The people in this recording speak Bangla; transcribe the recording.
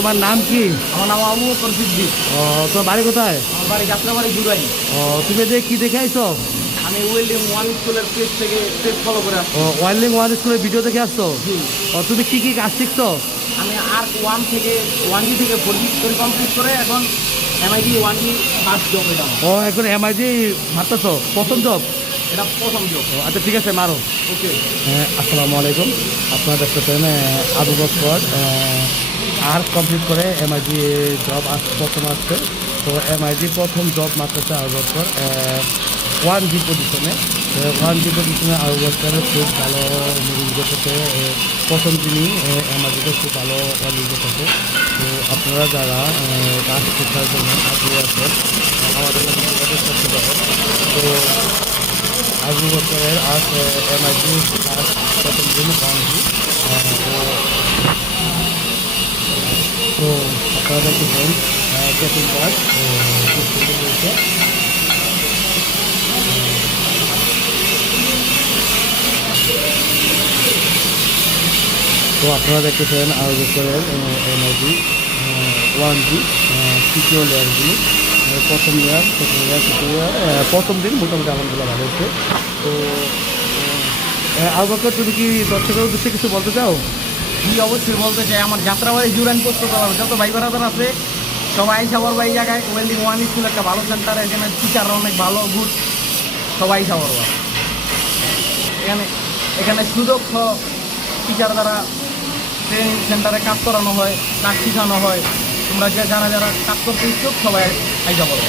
তোমার নাম কি? আমার নাম আবু বকর সিদ্দিক। তোমার বাড়ি কোথায়? আমার বাড়ি যাত্রাবাড়ি জুরাই। তুমি যে কি দেখে আইছো? আমি ওয়েল্ডিং ওয়ান স্কুলের পেজ ফলো করে আসছি। ওয়েল্ডিং ওয়ান স্কুলের ভিডিও দেখে আসছো? জি। তুমি কি কি কাজ শিখছো? আমি আর ওয়ান জি থেকে 4G করে কমপ্লিট করে এখন MID 1G ফার্স্ট জব এটা আমার। এখন MID মারতেছো? প্রথম জব? এটা প্রথম জব। আচ্ছা ঠিক আছে, মারো। ওকে। আসসালামু আলাইকুম। আপনারা দেখতেছেন আবু বকর আর কমপ্লিট করে MID জব প্রথম আসছে। তো MID প্রথম জব মারতেছে আবু বকর 1G পজিশনে। 1G পজিশনে আবু বকরের খুব ভালো মুভিং করতেছে। প্রথম দিনই MIDতে খুব ভালো মুভিং করতেছে। তো আপনারা যারা কাজ শেখার জন্য আগ্রহী আছেন আমাদের সাথে যোগাযোগ করতে পারেন। তো আবু বকরের আজ MID আজ প্রথম দিন 1G। তো আপনারা দেখতেছেন ক্যাপিং কাজ খুব সুন্দর হয়েছে। তো আপনারা দেখতেছেন আবু বকরের MID 1G তৃতীয় লেয়ারগুলি। প্রথম লেয়ার, সেকেন্ড লেয়ার, তৃতীয় লেয়ার। প্রথম দিন মোটামুটি আলহামদুলিল্লাহ ভালো হচ্ছে। তো আবু বকর, তুমি কি দর্শকের উদ্দেশ্যে কিছু বলতে চাও? জি, অবশ্যই বলতে চাই আমার যাত্রাবাড়ি জুরাইন পোস্ট যত ভাই বেড়াদার আছে সবাই সাবর ভাই জায়গায় ওয়েল্ডিং ওয়ান স্কুল একটা ভালো সেন্টার, এখানে টিচাররা অনেক ভালো গুড, সবাই সাবর এখানে এখানে সুযোগ টিচার দ্বারা ট্রেনিং সেন্টারে কাজ করানো হয়, কাজ শেখানো হয়। তোমরা যারা যারা কাজ করতে ইচ্ছুক সবাই আইসা বলো।